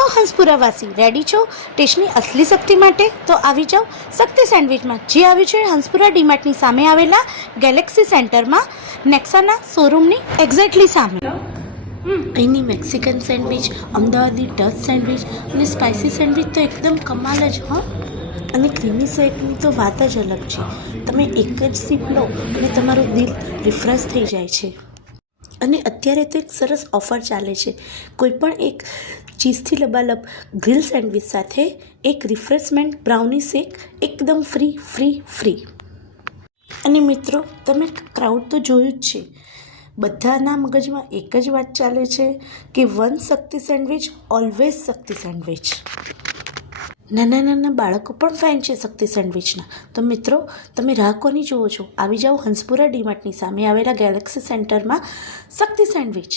તો હંસપુરાવાસી રેડી છો ટેસ્ટની અસલી શક્તિ માટે? તો આવી જાઓ શક્તિ સેન્ડવિચમાં, જે આવ્યું છે હંસપુરા ડીમાર્ટની સામે આવેલા ગેલેક્સી સેન્ટરમાં, નેક્સાના શોરૂમની એક્ઝેક્ટલી સામે. અહીંની મેક્સિકન સેન્ડવિચ, અમદાવાદી ડચ સેન્ડવિચ અને સ્પાઇસી સેન્ડવિચ તો એકદમ કમાલ જ હો. અને ક્રીમી શેકની તો વાત જ અલગ છે. તમે એક જ સિપ લો અને તમારું દિલ રિફ્રેશ થઈ જાય છે. અને અત્યારે તો એક સરસ ઓફર ચાલે છે. કોઈપણ એક ચીઝથી લબાલબ ગ્રીલ સેન્ડવિચ સાથે એક રિફ્રેશમેન્ટ બ્રાઉની શેક એકદમ ફ્રી. અને મિત્રો, તમે ક્રાઉડ તો જોયું જ છે. બધાના મગજમાં એક જ વાત ચાલે છે કે વન શક્તિ સેન્ડવિચ ઓલવેઝ શક્તિ સેન્ડવિચ. નાના બાળકો પણ ફેન છે શક્તિ સેન્ડવિચના. તો મિત્રો, તમે રાહ કોની જુઓ છો? આવી જાઓ હંસપુરા ડીમાર્ટની સામે આવેલા ગેલેક્સી સેન્ટરમાં શક્તિ સેન્ડવિચ.